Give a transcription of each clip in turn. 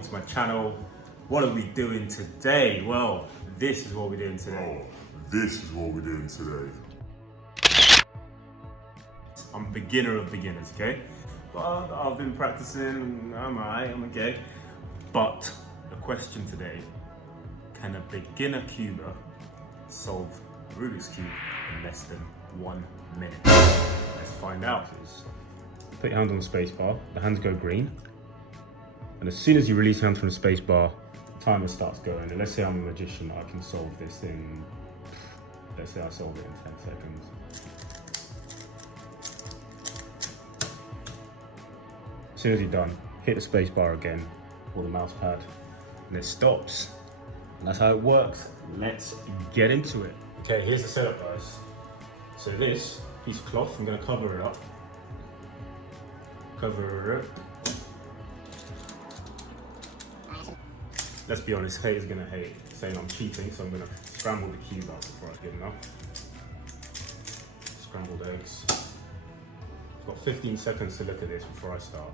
welcome to my channel. What are we doing today? Well, this is what we're doing today. I'm a beginner of beginners, okay? But I've been practicing, I'm alright, I'm okay. But the question today, can a beginner cuber solve Rubik's Cube in less than 1 minute? Let's find out. Put your hand on the space bar, the hands go green. And as soon as you release your hand from the space bar, the timer starts going. And let's say I'm a magician, I can solve this in, let's say I solve it in 10 seconds. As soon as you're done, hit the space bar again, or the mouse pad, and it stops. And that's how it works. Let's get into it. Okay, here's the setup, guys. So this piece of cloth, I'm gonna cover it up. Cover it up. Let's be honest, haters gonna hate saying I'm cheating, so I'm gonna scramble the cube out before I get enough. Scrambled eggs. I've got 15 seconds to look at this before I start.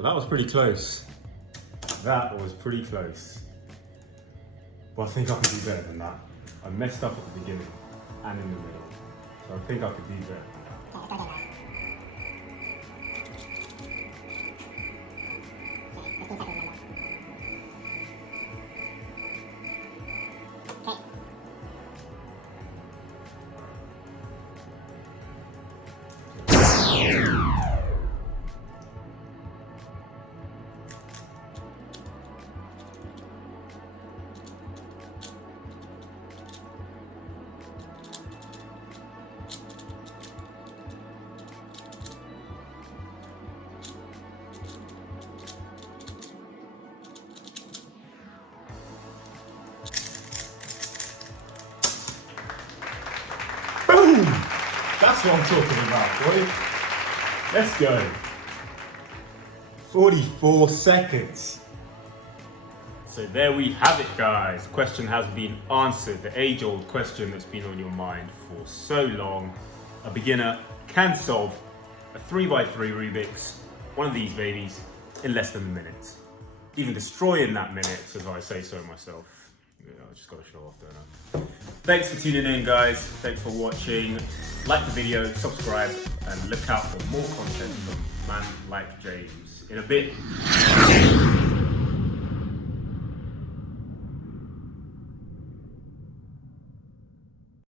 That was pretty close. That was pretty close. But I think I could do better than that. I messed up at the beginning and in the middle. So I think I could do better. Boom! That's what I'm talking about, boy. Let's go. 44 seconds. So there we have it, guys. Question has been answered. The age-old question that's been on your mind for so long. A beginner can solve a 3x3 Rubik's, one of these babies, in less than a minute. Even destroying that minute, as I say so myself. Yeah, I just gotta show off, don't I? Thanks for tuning in, guys. Thanks for watching. Like the video, subscribe, and look out for more content from man like James in a bit.